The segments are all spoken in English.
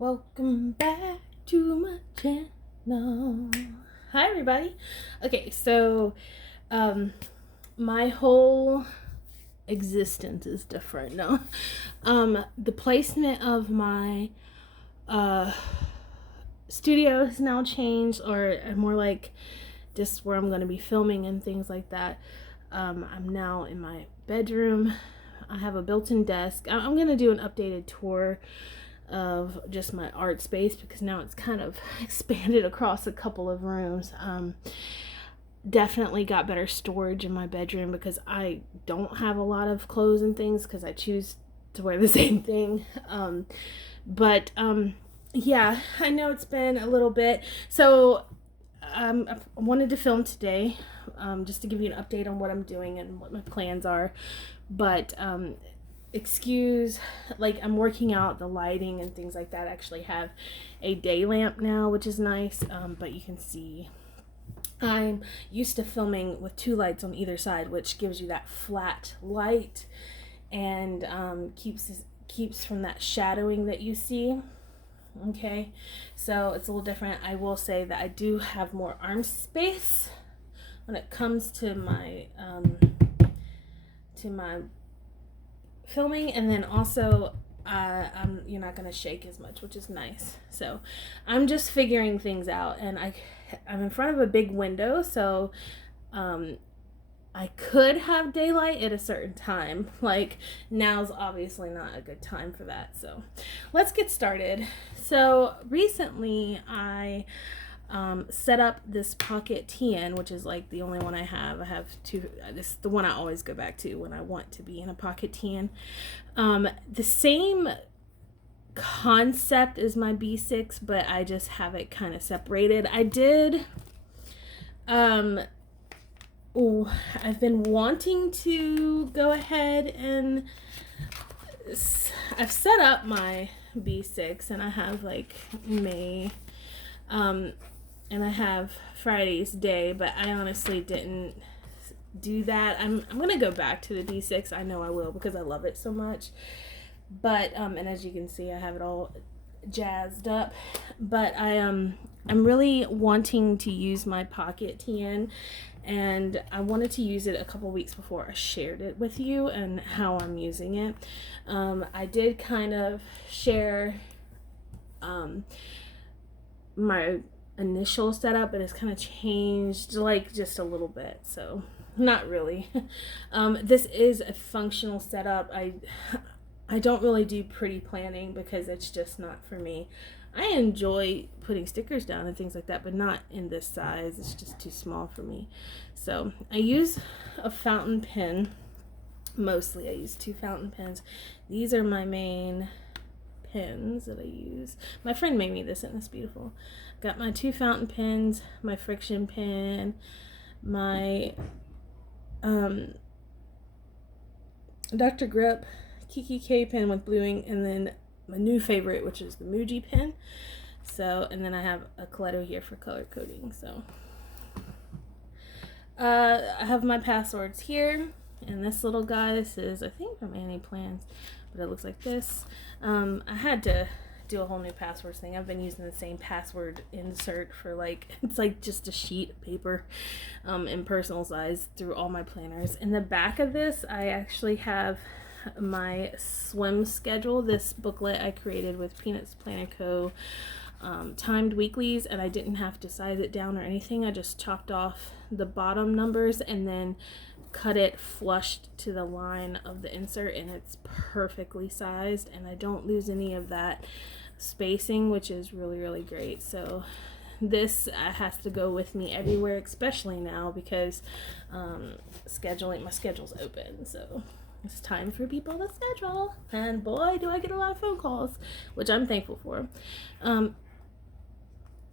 Welcome back to my channel. Hi everybody. Okay, so my whole existence is different now. The placement of my studio has now changed, or more like just where I'm going to be filming and things like that. I'm now in my bedroom. I have a built-in desk. I'm going to do an updated tour of just my art space because now it's kind of expanded across a couple of rooms. Definitely got better storage in my bedroom because I don't have a lot of clothes and things because I choose to wear the same thing. Yeah, I know it's been a little bit. So I wanted to film today just to give you an update on what I'm doing and what my plans are. But excuse, like, I'm working out the lighting and things like that. I actually have a day lamp now, which is nice. But you can see I'm used to filming with two lights on either side, which gives you that flat light and keeps from that shadowing that you see. Okay, so it's a little different. I will say that I do have more arm space when it comes to my filming, and then also you're not gonna shake as much, which is nice. So I'm just figuring things out, and I'm in front of a big window, so I could have daylight at a certain time. Like, now's obviously not a good time for that. So let's get started. So recently I set up this pocket TN, which is like the only one I have. I have two. This is the one I always go back to when I want to be in a pocket TN. The same concept as my B6, but I just have it kind of separated. I did I've been wanting to go ahead and I've set up my B6, and I have like May and I have Friday's day, but I honestly didn't do that. I'm gonna go back to the B6. I know I will because I love it so much. But and as you can see, I have it all jazzed up. But I'm really wanting to use my pocket TN, and I wanted to use it a couple weeks before I shared it with you and how I'm using it. I did kind of share my initial setup, but it's kind of changed like just a little bit, so not really. This is a functional setup. I don't really do pretty planning because it's just not for me. I enjoy putting stickers down and things like that, but not in this size. It's just too small for me. So I use a fountain pen. Mostly I use two fountain pens. These are my main pens that I use. My friend made me this, and it's beautiful. Got my two fountain pens, my friction pen, my Dr. Grip Kiki K pen with bluing, and then my new favorite, which is the Muji pen. So, and then I have a Coletto here for color coding. So I have my passwords here, and this little guy, this is, I think, from Annie Plans, but it looks like this. I had to do a whole new passwords thing. I've been using the same password insert for like, it's like just a sheet of paper in personal size through all my planners. In the back of this, I actually have my swim schedule, this booklet I created with Peanuts Planner Co. Timed weeklies, and I didn't have to size it down or anything. I just chopped off the bottom numbers and then cut it flushed to the line of the insert, and it's perfectly sized, and I don't lose any of that spacing, which is really, really great. So this has to go with me everywhere, especially now because scheduling, my schedule's open, so it's time for people to schedule, and boy do I get a lot of phone calls, which I'm thankful for.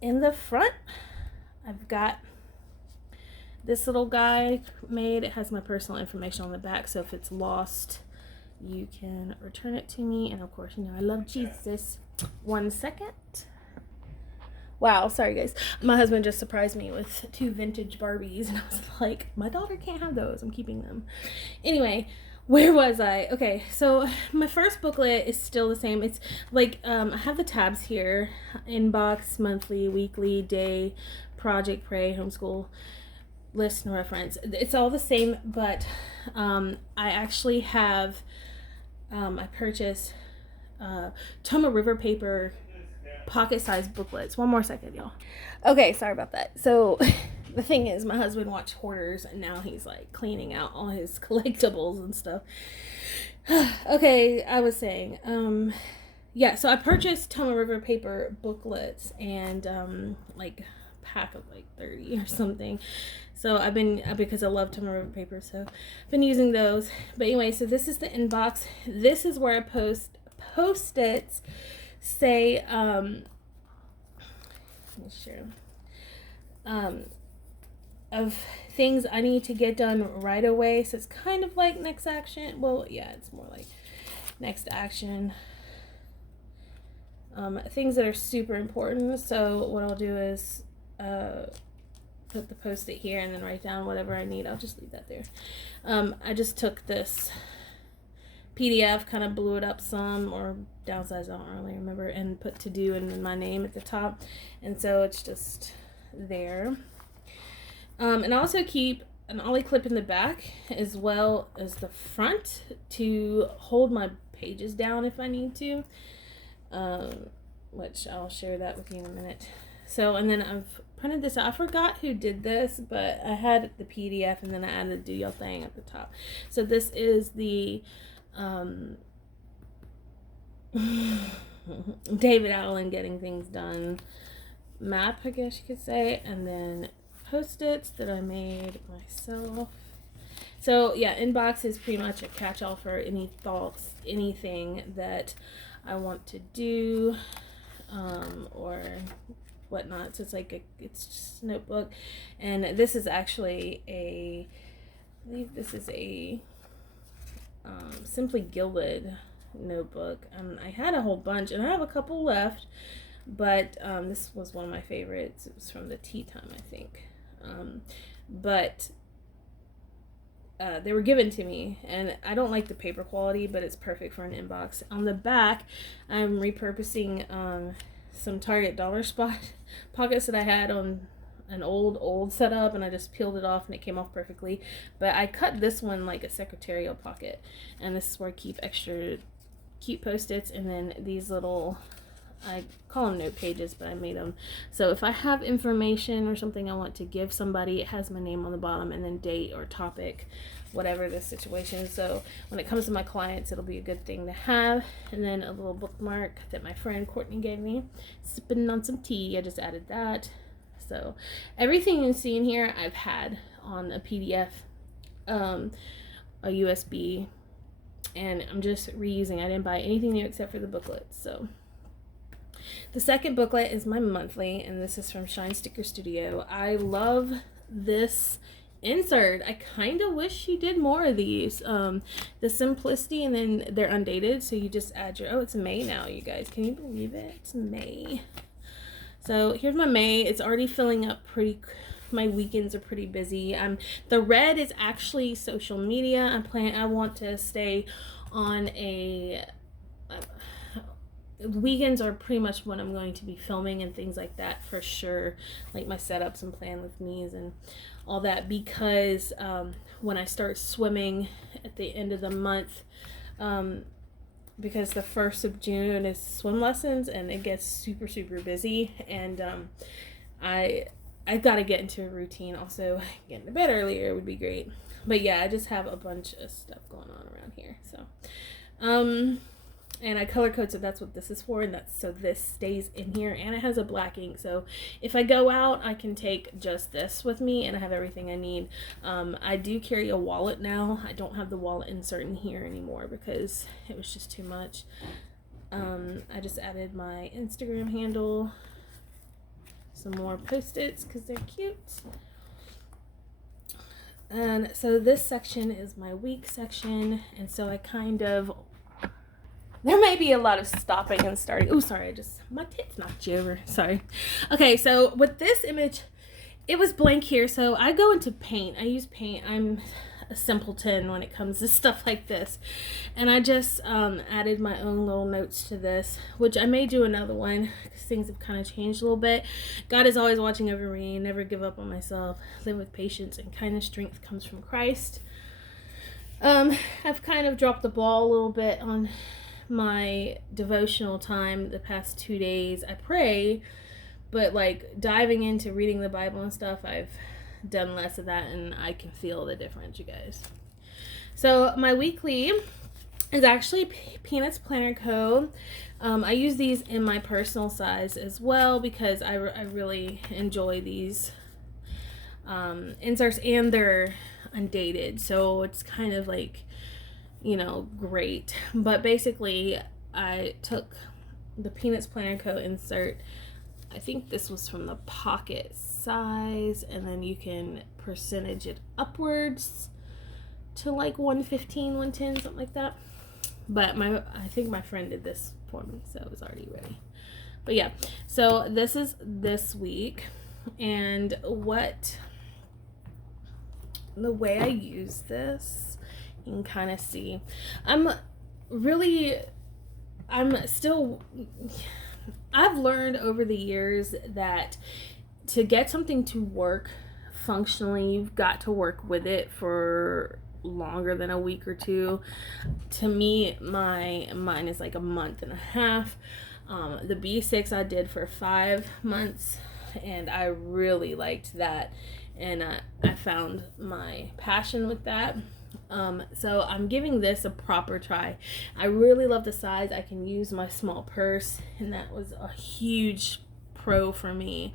In the front, I've got this little guy made. It has my personal information on the back, so if it's lost, you can return it to me. And of course, you know I love Jesus. 1 second. Wow, sorry guys. My husband just surprised me with two vintage Barbies, and I was like, my daughter can't have those. I'm keeping them. Anyway, Where was I? Okay, so my first booklet is still the same. It's like I have the tabs here: inbox, monthly, weekly, day, project, pray, homeschool, list, and reference. It's all the same, but I actually have I purchased Toma River paper pocket-sized booklets. One more second, y'all. Okay, sorry about that. So the thing is, my husband watched Hoarders, and now he's like cleaning out all his collectibles and stuff. Okay, I was saying, yeah, so I purchased Toma River paper booklets and like pack of like 30 or something. So I've been, because I love Toma River paper, so I've been using those. But anyway, so this is the inbox. This is where I post Post-its, say, let me share, of things I need to get done right away. So it's kind of like next action. Well, yeah, it's more like next action. Things that are super important. So what I'll do is put the Post-it here and then write down whatever I need. I'll just leave that there. I just took this PDF, kind of blew it up some, or downsized, I don't really remember, and put to do and then my name at the top, and so it's just there. And I also keep an ollie clip in the back as well as the front to hold my pages down if I need to, which I'll share that with you in a minute. So, and then I've printed this out. I forgot who did this, but I had the PDF and then I added the do your thing at the top. So this is the David Allen getting things done map, I guess you could say, and then Post-its that I made myself. So yeah, inbox is pretty much a catch-all for any thoughts, anything that I want to do, or whatnot. So it's like it's just a notebook, and this is actually I believe this is a Simply Gilded notebook. I had a whole bunch, and I have a couple left, but this was one of my favorites. It was from the Tea Time, I think. But they were given to me, and I don't like the paper quality, but it's perfect for an inbox. On the back, I'm repurposing some Target dollar spot pockets that I had on an old setup, and I just peeled it off and it came off perfectly. But I cut this one like a secretarial pocket, and this is where I keep extra cute Post-its, and then these little, I call them note pages, but I made them so if I have information or something I want to give somebody, it has my name on the bottom and then date or topic, whatever the situation is. So when it comes to my clients, it'll be a good thing to have. And then a little bookmark that my friend Courtney gave me, sipping on some tea. I just added that. So everything you see in here I've had on a PDF, a USB, and I'm just reusing. I didn't buy anything new except for the booklet. So the second booklet is my monthly, and this is from Shine Sticker Studio. I love this insert. I kind of wish she did more of these. The simplicity, and then they're undated, so you just add your, oh, it's May now, you guys. Can you believe it? It's May. So here's my May. It's already filling up pretty. My weekends are pretty busy. The red is actually social media. I want to stay on a. Weekends are pretty much when I'm going to be filming and things like that for sure, like my setups and plan with me's and all that, because when I start swimming at the end of the month, because the 1st of June is swim lessons and it gets super busy, and I gotta get into a routine. Also getting to bed earlier would be great, but yeah, I just have a bunch of stuff going on around here. So and I color code, so that's what this is for, and that's so this stays in here, and it has a black ink, so if I go out I can take just this with me and I have everything I need. I do carry a wallet now. I don't have the wallet insert in here anymore because it was just too much. I just added my Instagram handle, some more Post-its because they're cute. And so this section is my week section, and so I kind of, there may be a lot of stopping and starting. Oh, sorry, my tits knocked you over. Sorry. Okay, so with this image, it was blank here, so I go into paint. I use paint. a simpleton when it comes to stuff like this. And I just added my own little notes to this, which I may do another one because things have kind of changed a little bit. God is always watching over me. Never give up on myself. Live with patience and kindness. Strength comes from Christ. I've kind of dropped the ball a little bit on my devotional time the past 2 days. I pray, but like diving into reading the Bible and stuff, I've done less of that, and I can feel the difference, you guys. So my weekly is actually Peanuts Planner Co. I use these in my personal size as well because I really enjoy these inserts, and they're undated, so it's kind of like, you know, great. But basically I took the Peanuts Planner Co. insert. I think this was from the pocket size, and then you can percentage it upwards to like 115, 110, something like that. But I think my friend did this for me, so it was already ready. But yeah, so this is this week, and the way I use this, you can kind of see. I've learned over the years that to get something to work functionally, you've got to work with it for longer than a week or two. To me, mine is like a month and a half. The B6 I did for 5 months, and I really liked that, and I found my passion with that. So I'm giving this a proper try. I really love the size. I can use my small purse, and that was a huge pro for me,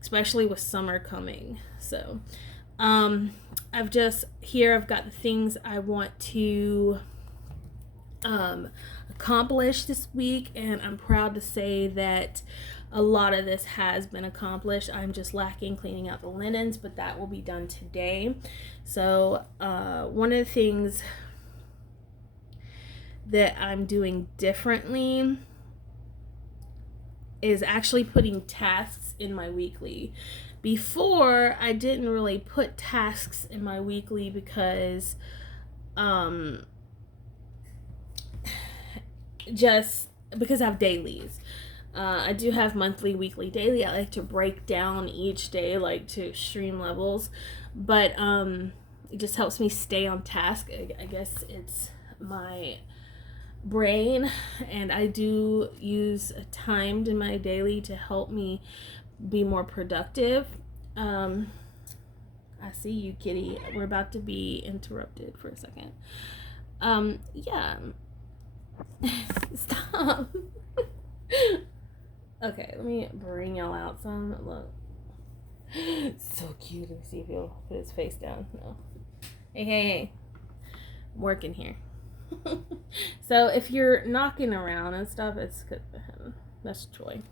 especially with summer coming. So I've got the things I want to accomplish this week, and I'm proud to say that a lot of this has been accomplished. I'm just lacking cleaning out the linens, but that will be done today. So one of the things that I'm doing differently is actually putting tasks in my weekly. Before, I didn't really put tasks in my weekly because just because I have dailies. I do have monthly, weekly, daily. I like to break down each day, like to extreme levels, but it just helps me stay on task. I guess it's my brain, and I do use timed in my daily to help me be more productive. I see you, kitty. We're about to be interrupted for a second. Yeah. Stop. Okay, let me bring y'all out some. Look. So cute. Let me see if he'll put his face down. No. Hey. I'm working here. So if you're knocking around and stuff, it's good for him. That's Troy.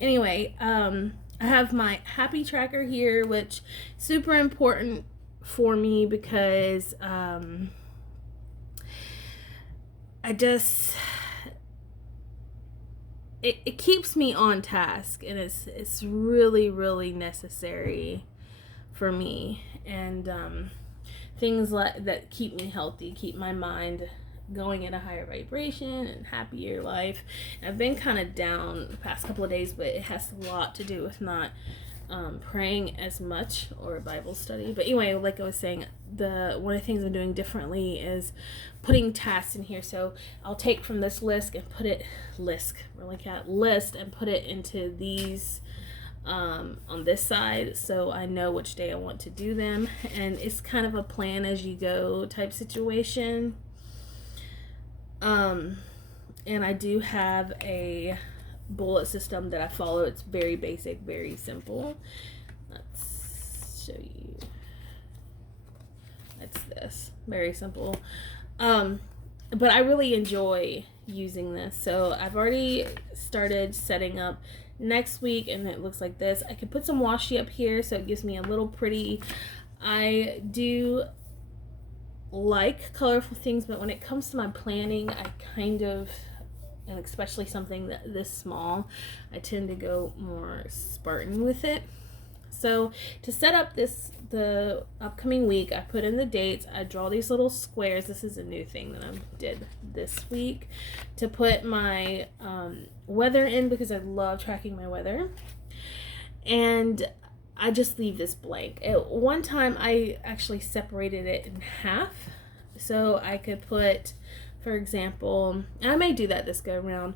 Anyway, I have my happy tracker here, which is super important for me because it keeps me on task, and it's really, really necessary for me, and things like that keep me healthy, keep my mind going at a higher vibration and happier life. And I've been kind of down the past couple of days, but it has a lot to do with not praying as much or Bible study. But anyway, like I was saying, one of the things I'm doing differently is putting tasks in here. So I'll take from this list and put it into these on this side, so I know which day I want to do them, and it's kind of a plan as you go type situation. And I do have a bullet system that I follow. It's very basic, very simple. Let's show you. It's this, very simple. But I really enjoy using this. So I've already started setting up next week, and it looks like this. I could put some washi up here so it gives me a little pretty. I do like colorful things, but when it comes to my planning, I kind of, and especially something this small, I tend to go more Spartan with it. So to set up the upcoming week, I put in the dates. I draw these little squares. This is a new thing that I did this week to put my weather in, because I love tracking my weather. And I just leave this blank. At one time, I actually separated it in half, so I could put, for example, and I may do that this go around,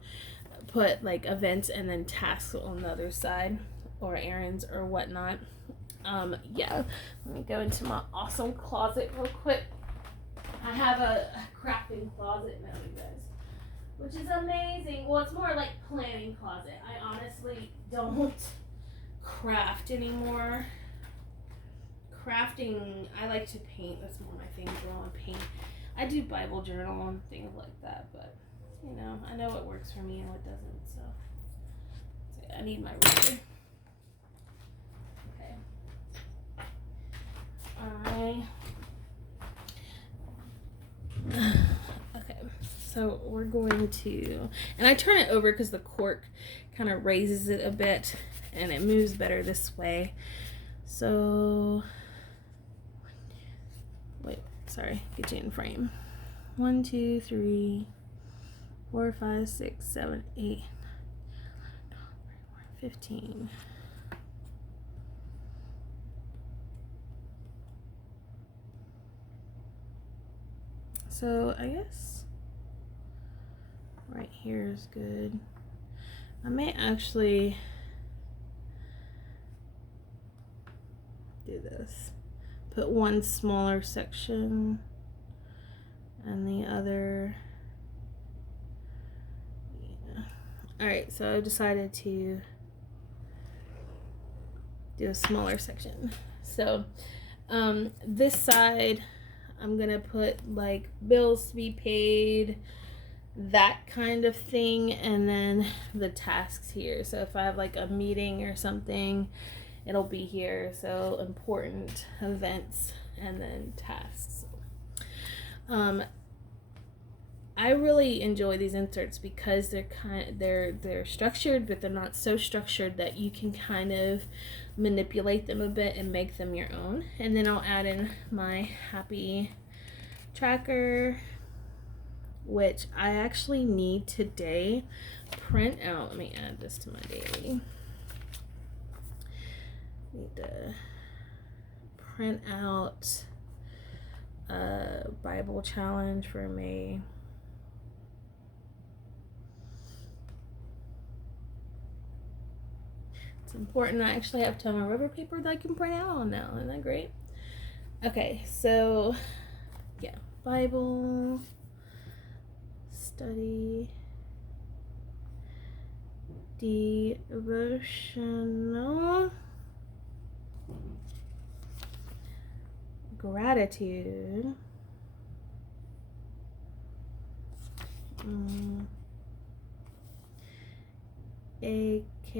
put like events and then tasks on the other side, or errands or whatnot. Yeah, let me go into my awesome closet real quick. I have a crafting closet now, you guys, which is amazing. Well, it's more like planning closet. I honestly don't craft anymore. Crafting, I like to paint. That's more my thing, draw and paint. I do Bible journal and things like that, but you know, I know what works for me and what doesn't, so I need my ruler. Okay. Okay, so we're going to, and I turn it over because the cork kind of raises it a bit and it moves better this way. So, wait, sorry, get you in frame. 1, 2, 3, 4, 5, 6, 7, 8, 15. So I guess right here is good. I may actually do this. Put one smaller section and the other. Yeah. Alright, so I've decided to do a smaller section. So this side, I'm gonna put like bills to be paid, that kind of thing, and then the tasks here. So if I have like a meeting or something, it'll be here. So important events and then tasks. I really enjoy these inserts because they're structured, but they're not so structured that you can kind of manipulate them a bit and make them your own. And then I'll add in my happy tracker, which I actually need today print out. Let me add this to my daily. Need to print out a Bible challenge for May. It's important. I actually have ton of rubber paper that I can print out on now. Isn't that great? Okay, so yeah, Bible study devotional gratitude AK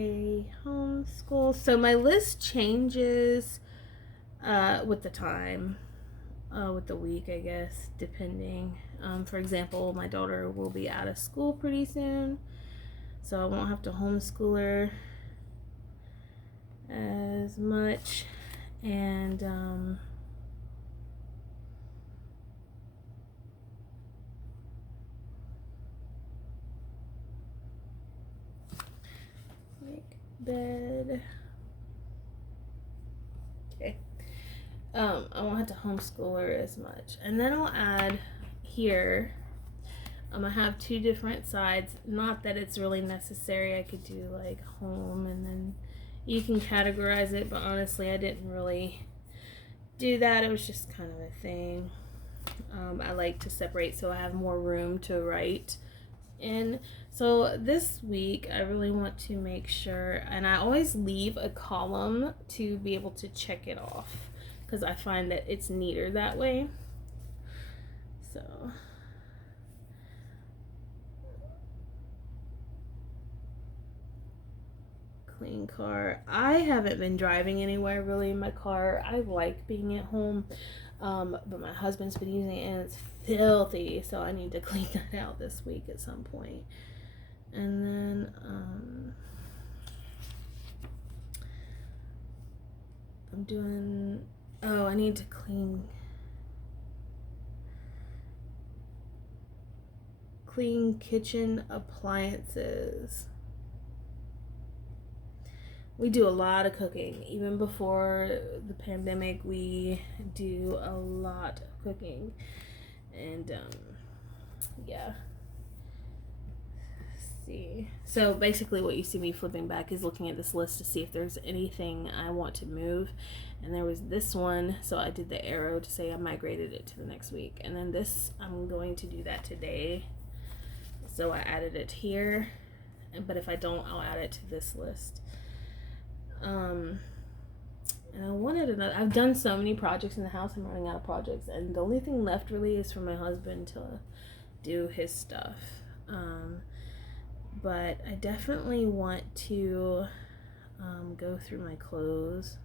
homeschool. So my list changes with the time, with the week, I guess, depending. For example, my daughter will be out of school pretty soon, so I won't have to homeschool her as much. And make bed. Okay. I won't have to homeschool her as much. And then I'll add here, I have two different sides. Not that it's really necessary. I could do like home and then you can categorize it, but honestly I didn't really do that. It was just kind of a thing. I like to separate so I have more room to write in. So this week I really want to make sure, and I always leave a column to be able to check it off because I find that it's neater that way. So clean car. I haven't been driving anywhere really in my car. I like being at home, but my husband's been using it and it's filthy, so I need to clean that out this week at some point. And then I'm doing, oh, I need to clean kitchen appliances. We do a lot of cooking. Even before the pandemic, we do a lot of cooking. And yeah. Let's see. So basically what you see me flipping back is looking at this list to see if there's anything I want to move. And there was this one, so I did the arrow to say I migrated it to the next week. And then this, I'm going to do that today. So I added it here, but if I don't, I'll add it to this list. And I wanted another. I've done so many projects in the house, I'm running out of projects, and the only thing left really is for my husband to do his stuff. But I definitely want to go through my clothes.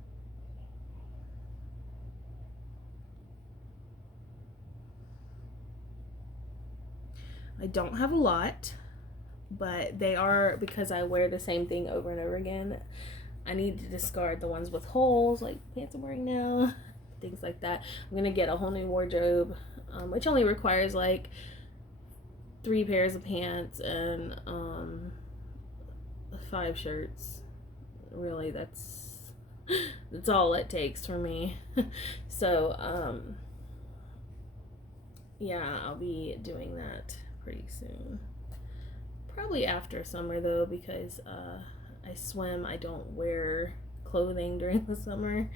I don't have a lot, but they are, because I wear the same thing over and over again, I need to discard the ones with holes, like pants I'm wearing now, things like that. I'm gonna get a whole new wardrobe, which only requires like 3 pairs of pants and 5 shirts. Really, that's all it takes for me. So yeah, I'll be doing that pretty soon. Probably after summer though, because I swim. I don't wear clothing during the summer.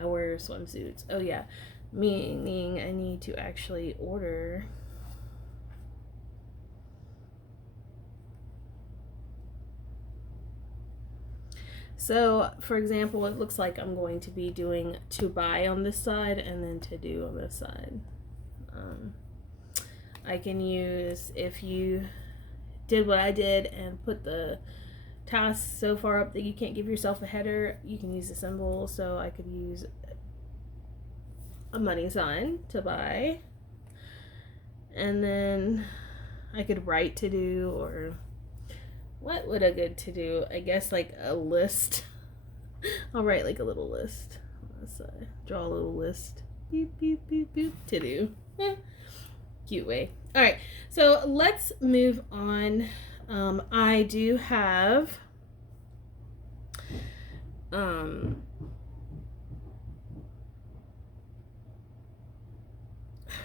I wear swimsuits. Oh yeah, meaning I need to actually order So, for example, it looks like I'm going to be doing to buy on this side and then to do on this side. I can use, if you did what I did and put the task so far up that you can't give yourself a header, you can use the symbol. So I could use a money sign to buy, and then I could write to do, or what would a good to do? I guess like a list. I'll write like a little list. Let's draw a little list. Beep, beep, beep, beep. To do. Cute way. All right, so let's move on. I do have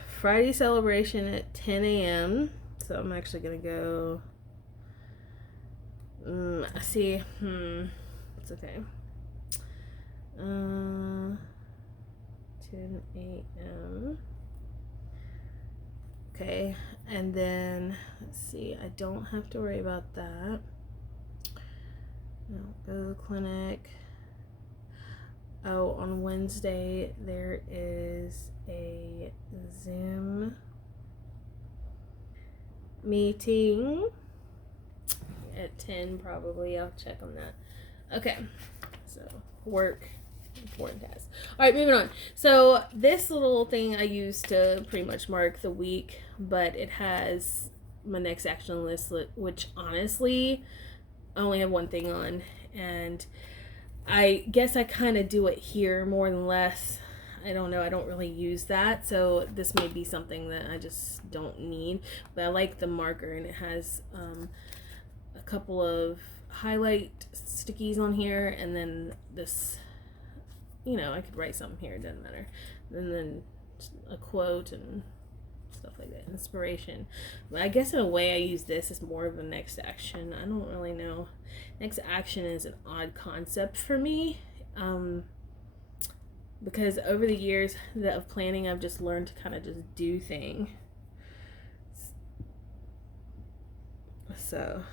Friday celebration at 10 a.m. So I'm actually gonna go. See, it's okay. 10 a.m. Okay, and then let's see, I don't have to worry about that. No, go to the clinic. Oh, on Wednesday there is a Zoom meeting at 10 probably. I'll check on that. Okay, so work, important task. All right, moving on. So this little thing I use to pretty much mark the week, but it has my next action list, which honestly I only have one thing on, and I guess I kind of do it here more than less. I don't know, I don't really use that, so this may be something that I just don't need, but I like the marker, and it has a couple of highlight stickies on here, and then this, you know, I could write something here, it doesn't matter, and then a quote and stuff like that, inspiration. But I guess in a way I use this as more of a next action. I don't really know. Next action is an odd concept for me, because over the years of planning, I've just learned to kind of just do things. So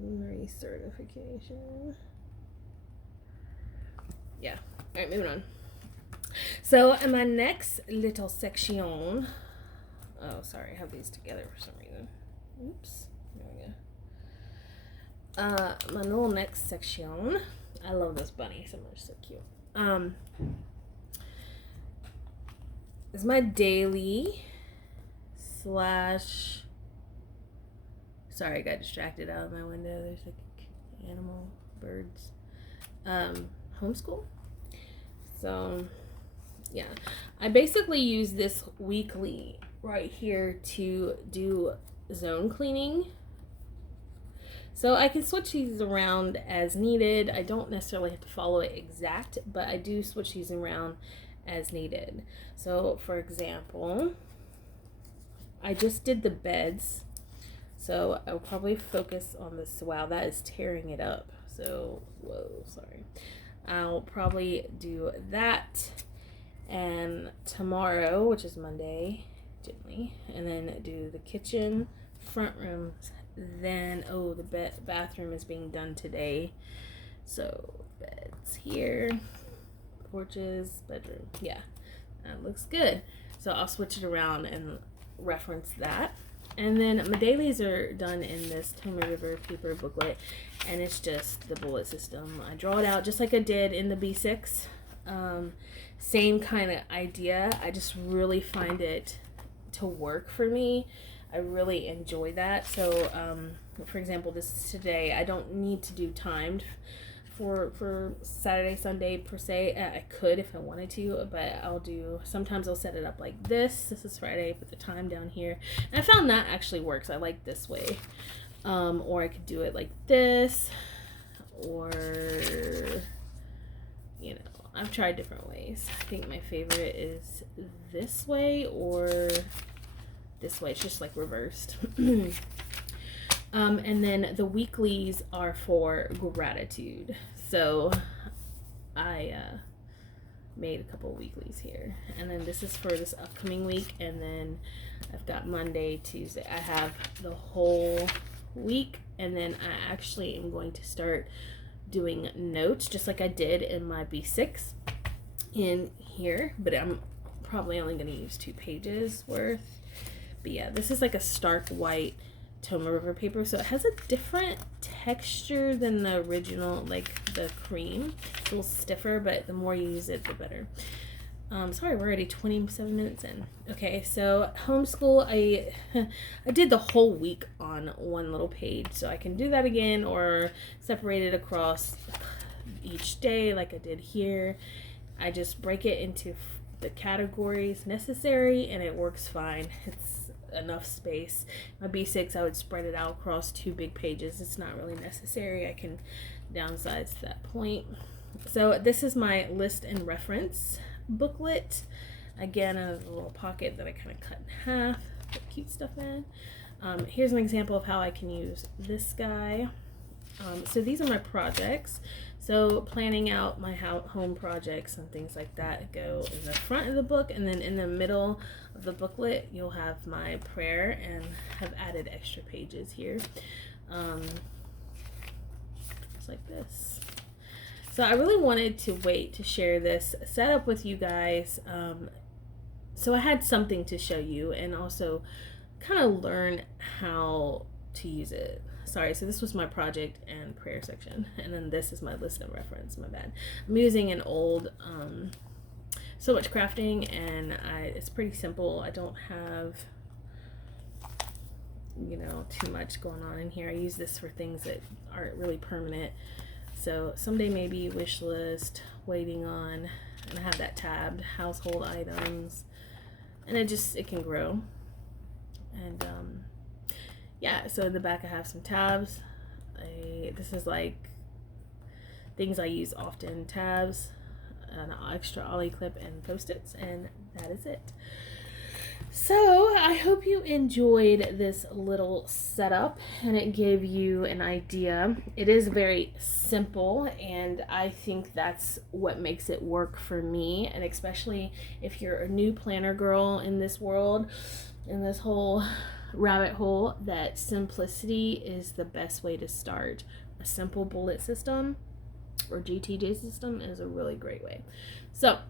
recertification. Yeah. All right, moving on. So in my next little section, oh sorry, I have these together for some reason. Oops. There we go. My little next section. I love this bunny so much, so cute. is my daily slash, sorry, I got distracted out of my window. There's like animal, birds, homeschool. So yeah, I basically use this weekly right here to do zone cleaning. So I can switch these around as needed. I don't necessarily have to follow it exact, but I do switch these around as needed. So for example, I just did the beds. So I'll probably focus on this. Wow, that is tearing it up. So, whoa, sorry. I'll probably do that. And tomorrow, which is Monday, gently, and then do the kitchen, front rooms. Then, oh, the bathroom is being done today. So, beds here, porches, bedroom. Yeah, that looks good. So, I'll switch it around and reference that. And then my dailies are done in this Toma River paper booklet, and it's just the bullet system. I draw it out just like I did in the B6. Same kind of idea. I just really find it to work for me. I really enjoy that. So, for example, this today, I don't need to do timed for Saturday, Sunday per se. I could if I wanted to, but sometimes I'll set it up like this. This is Friday, put the time down here. And I found that actually works. I like this way. Or I could do it like this, or, you know, I've tried different ways. I think my favorite is this way or this way. It's just like reversed. And then the weeklies are for gratitude. So I made a couple of weeklies here. And then this is for this upcoming week. And then I've got Monday, Tuesday. I have the whole week. And then I actually am going to start doing notes just like I did in my B6 in here. But I'm probably only going to use 2 pages worth. But yeah, this is like a stark white Toma River paper, so it has a different texture than the original, like the cream. It's a little stiffer, but the more you use it, the better. Sorry, we're already 27 minutes in. Okay, so homeschool, I did the whole week on one little page, so I can do that again or separate it across each day like I did here. I just break it into the categories necessary, and it works fine. It's enough space. My B6, I would spread it out across 2 big pages. It's not really necessary. I can downsize to that point. So this is my list and reference booklet. Again, a little pocket that I kind of cut in half, put cute stuff in. Here's an example of how I can use this guy. So these are my projects. So planning out my home projects and things like that go in the front of the book, and then in the middle of the booklet you'll have my prayer, and have added extra pages here. Just like this. So I really wanted to wait to share this setup with you guys, so I had something to show you and also kind of learn how to use it. Sorry, so this was my project and prayer section, and then this is my list and reference. My bad. I'm using an old So Much Crafting, and it's pretty simple. I don't have, you know, too much going on in here. I use this for things that aren't really permanent. So someday maybe wish list, waiting on, and I have that tabbed, household items, and it can grow. And yeah, so in the back I have some tabs. This is like things I use often, tabs, an extra ollie clip, and post-its, and that is it. So I hope you enjoyed this little setup and it gave you an idea. It is very simple, and I think that's what makes it work for me, and especially if you're a new planner girl in this world, in this whole rabbit hole, that simplicity is the best way to start. A simple bullet system or GTJ system is a really great way. So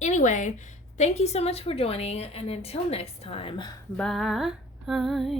anyway, thank you so much for joining, and until next time, bye.